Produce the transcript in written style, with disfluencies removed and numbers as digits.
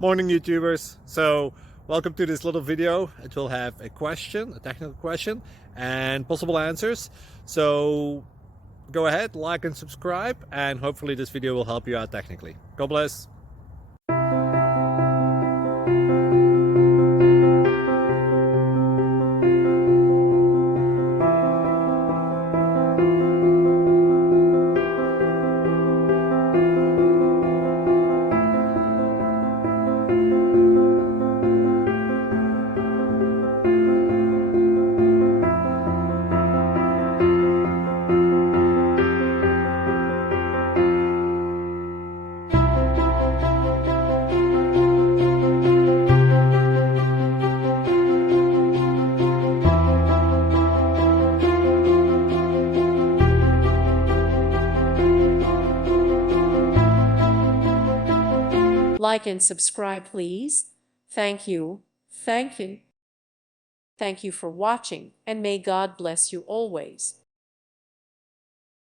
Morning YouTubers. So welcome to this little video. It will have a question, a technical question, and possible answers. So go ahead, like and subscribe, and hopefully this video will help you out technically. God bless. Like and subscribe, please. Thank you. Thank you. Thank you for watching, and may God bless you always.